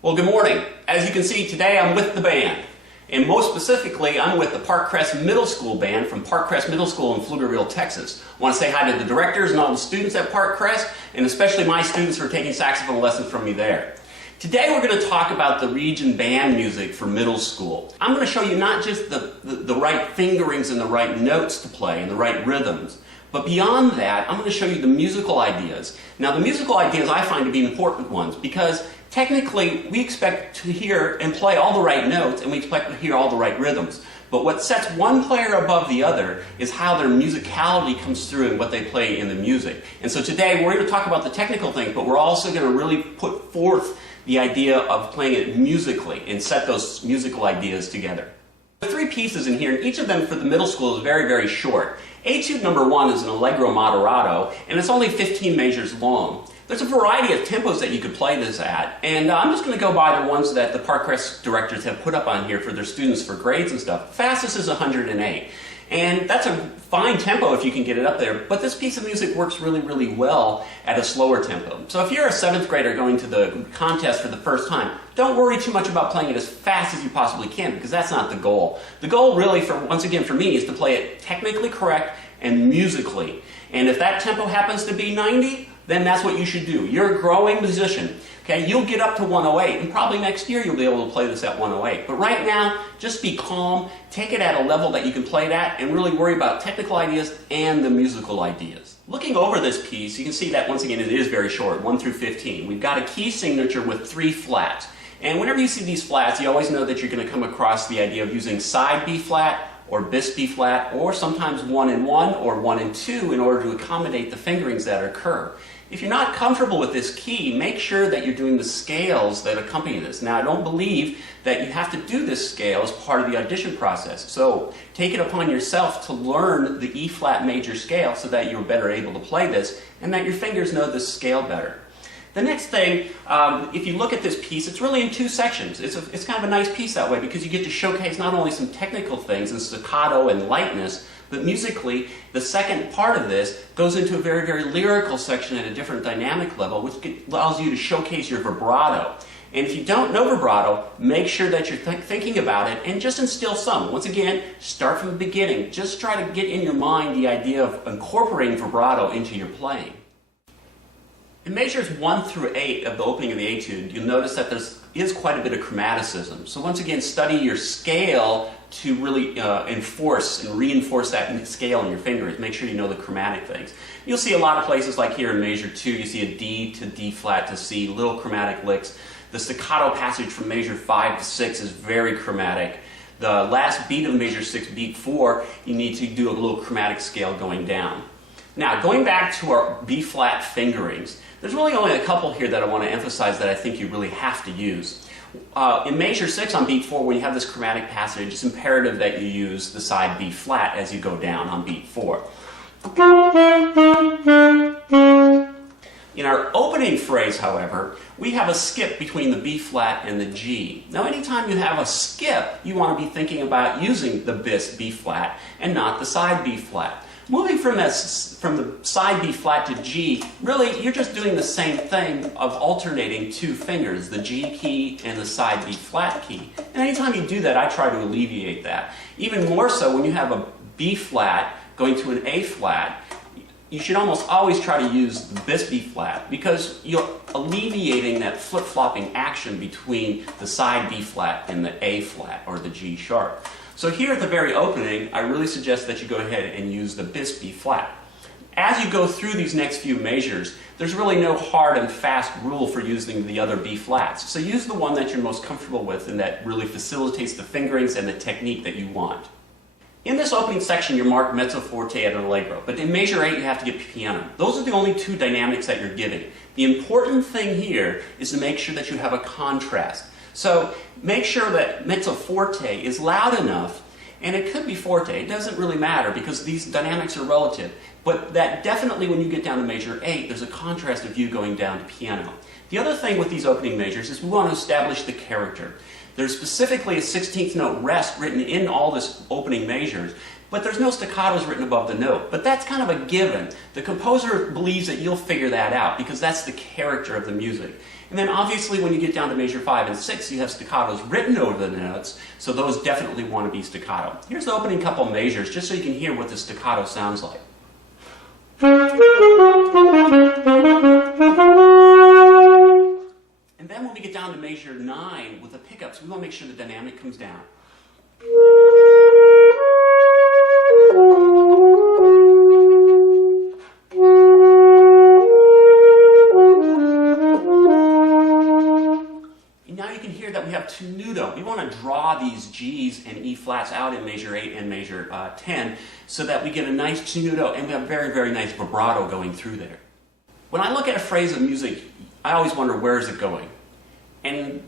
Well, good morning. As you can see, today I'm with the band. And most specifically, I'm with the Parkcrest Middle School Band from Parkcrest Middle School in Pflugerville, Texas. I want to say hi to the directors and all the students at Parkcrest, and especially my students who are taking saxophone lessons from me there. Today we're going to talk about the region band music for middle school. I'm going to show you not just the right fingerings and the right notes to play and the right rhythms, but beyond that, I'm going to show you the musical ideas. Now, the musical ideas I find to be important ones because technically we expect to hear and play all the right notes and we expect to hear all the right rhythms. But what sets one player above the other is how their musicality comes through and what they play in the music. And so today we're going to talk about the technical things, but we're also going to really put forth the idea of playing it musically and set those musical ideas together. There are three pieces in here, and each of them for the middle school is very, very short. Etude number 1 is an Allegro moderato, and it's only 15 measures long. There's a variety of tempos that you could play this at, and I'm just going to go by the ones that the Parkcrest directors have put up on here for their students for grades and stuff. Fastest is 108, and that's a fine tempo if you can get it up there, but this piece of music works really, really well at a slower tempo. So if you're a 7th grader going to the contest for the first time, don't worry too much about playing it as fast as you possibly can, because that's not the goal. The goal really, once again for me, is to play it technically correct and musically. And if that tempo happens to be 90, then that's what you should do. You're a growing musician. Okay, you'll get up to 108, and probably next year you'll be able to play this at 108. But right now, just be calm, take it at a level that you can play it at, and really worry about technical ideas and the musical ideas. Looking over this piece, you can see that once again it is very short, 1 through 15. We've got a key signature with 3 flats. And whenever you see these flats, you always know that you're going to come across the idea of using side B flat, or bis B flat, or sometimes 1 and 1 or 1 and 2 in order to accommodate the fingerings that occur. If you're not comfortable with this key, make sure that you're doing the scales that accompany this. Now, I don't believe that you have to do this scale as part of the audition process. So take it upon yourself to learn the E flat major scale so that you're better able to play this and that your fingers know this scale better. The next thing, if you look at this piece, it's really in 2 sections. It's kind of a nice piece that way because you get to showcase not only some technical things and staccato and lightness, but musically, the second part of this goes into a very, very lyrical section at a different dynamic level, which allows you to showcase your vibrato. And if you don't know vibrato, make sure that you're thinking about it and just instill some. Once again, start from the beginning. Just try to get in your mind the idea of incorporating vibrato into your playing. In measures 1 through 8 of the opening of the etude, you'll notice that there is quite a bit of chromaticism. So once again, study your scale to really enforce and reinforce that scale in your fingers. Make sure you know the chromatic things. You'll see a lot of places like here in measure 2, you see a D to D flat to C, little chromatic licks. The staccato passage from measure 5 to 6 is very chromatic. The last beat of measure 6, beat 4, you need to do a little chromatic scale going down. Now, going back to our B flat fingerings, there's really only a couple here that I want to emphasize that I think you really have to use. In measure 6 on beat 4, when you have this chromatic passage, it's imperative that you use the side B flat as you go down on beat 4. In our opening phrase, however, we have a skip between the B flat and the G. Now, anytime you have a skip, you want to be thinking about using the bis B flat and not the side B flat. Moving from the side B flat to G, really you're just doing the same thing of alternating 2 fingers, the G key and the side B flat key. And anytime you do that, I try to alleviate that. Even more so when you have a B flat going to an A flat, you should almost always try to use the bis B flat because you're alleviating that flip-flopping action between the side B flat and the A flat or the G sharp. So here at the very opening, I really suggest that you go ahead and use the bis B flat. As you go through these next few measures, there's really no hard and fast rule for using the other B flats. So use the one that you're most comfortable with and that really facilitates the fingerings and the technique that you want. In this opening section, you're marked mezzo forte and allegro, but in measure 8, you have to get piano. Those are the only two dynamics that you're giving. The important thing here is to make sure that you have a contrast. So make sure that mezzo forte is loud enough, and it could be forte, it doesn't really matter because these dynamics are relative, but that definitely when you get down to measure 8, there's a contrast of you going down to piano. The other thing with these opening measures is we want to establish the character. There's specifically a 16th note rest written in all this opening measures, but there's no staccatos written above the note. But that's kind of a given. The composer believes that you'll figure that out because that's the character of the music. And then obviously when you get down to measure 5 and 6, you have staccatos written over the notes, so those definitely want to be staccato. Here's the opening couple measures, just so you can hear what the staccato sounds like. And then when we get down to measure 9 with the pickups, we want to make sure the dynamic comes down. And now you can hear that we have tenuto. We want to draw these G's and E flats out in measure 8 and measure 10 so that we get a nice tenuto and we have very, very nice vibrato going through there. When I look at a phrase of music, I always wonder where is it going? And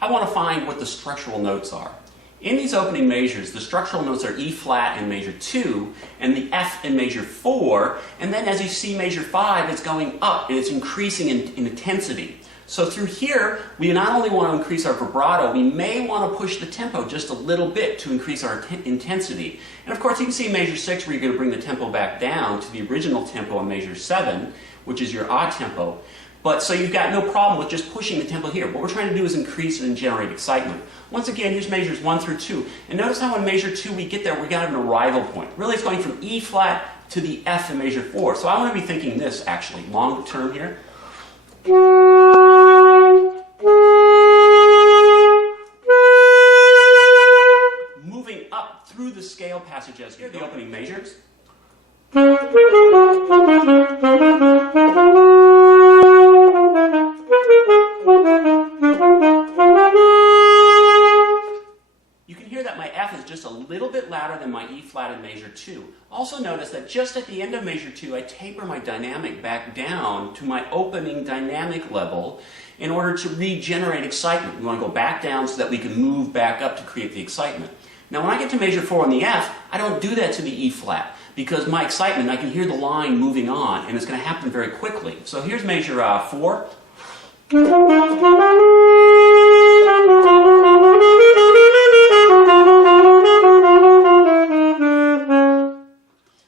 I want to find what the structural notes are. In these opening measures, the structural notes are E flat in measure 2 and the F in measure 4, and then as you see measure 5, it's going up and it's increasing in intensity. So through here, we not only want to increase our vibrato, we may want to push the tempo just a little bit to increase our intensity. And of course, you can see in measure 6 where you're going to bring the tempo back down to the original tempo in measure 7, which is your odd tempo. But so you've got no problem with just pushing the tempo here. What we're trying to do is increase and generate excitement. Once again, here's measures 1 through 2. And notice how in measure 2 we get there, we got an arrival point. Really, it's going from E flat to the F in measure 4. So I want to be thinking this, actually, long term here. Moving up through the scale passage as here are the opening measures. You can hear that my F is just a little bit louder than my E flat in measure 2. Also notice that just at the end of measure 2, I taper my dynamic back down to my opening dynamic level in order to regenerate excitement. We want to go back down so that we can move back up to create the excitement. Now when I get to measure 4 on the F, I don't do that to the E flat because my excitement, I can hear the line moving on and it's going to happen very quickly. So here's measure 4.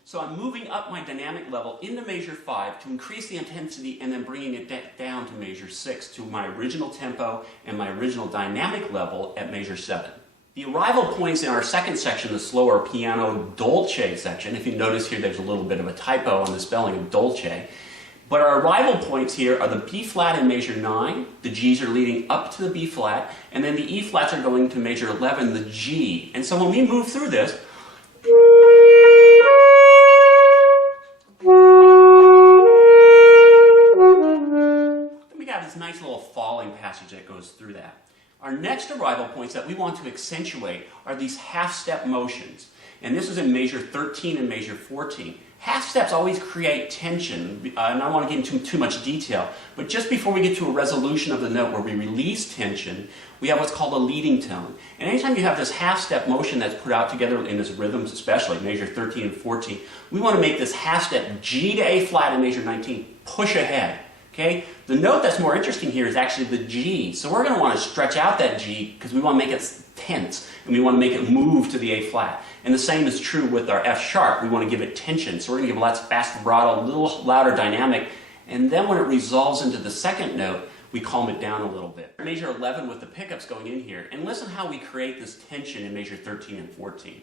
So I'm moving up my dynamic level into measure 5 to increase the intensity and then bringing it down to measure 6 to my original tempo and my original dynamic level at measure 7. The arrival points in our second section, the slower piano dolce section, if you notice here there's a little bit of a typo on the spelling of dolce, but our arrival points here are the B flat in measure 9, the G's are leading up to the B flat, and then the E flats are going to measure 11, the G. And so when we move through this, we got this nice little falling passage that goes through that. Our next arrival points that we want to accentuate are these half-step motions. And this is in measure 13 and measure 14. Half steps always create tension, and I don't want to get into too much detail, but just before we get to a resolution of the note where we release tension, we have what's called a leading tone. And anytime you have this half-step motion that's put out together in this rhythms, especially measure 13 and 14, we want to make this half-step G to A flat in measure 19 push ahead. Okay? The note that's more interesting here is actually the G. So we're going to want to stretch out that G because we want to make it tense and we want to make it move to the A flat. And the same is true with our F sharp. We want to give it tension. So we're going to give lots of fast vibrato, a little louder dynamic. And then when it resolves into the second note, we calm it down a little bit. Measure 11 with the pickups going in here. And listen how we create this tension in measure 13 and 14.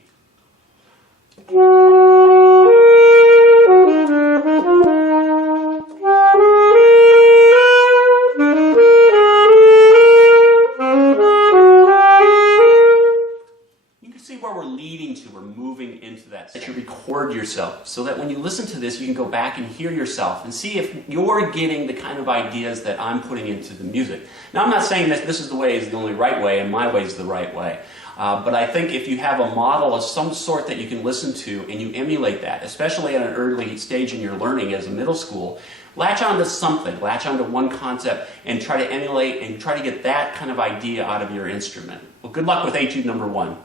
We're moving into that. That you record yourself so that when you listen to this, you can go back and hear yourself and see if you're getting the kind of ideas that I'm putting into the music. Now, I'm not saying that this is the way is the only right way and my way is the right way. But I think if you have a model of some sort that you can listen to and you emulate that, especially at an early stage in your learning as a middle school, latch on to something, latch on to one concept and try to emulate and try to get that kind of idea out of your instrument. Well, good luck with Etude number 1.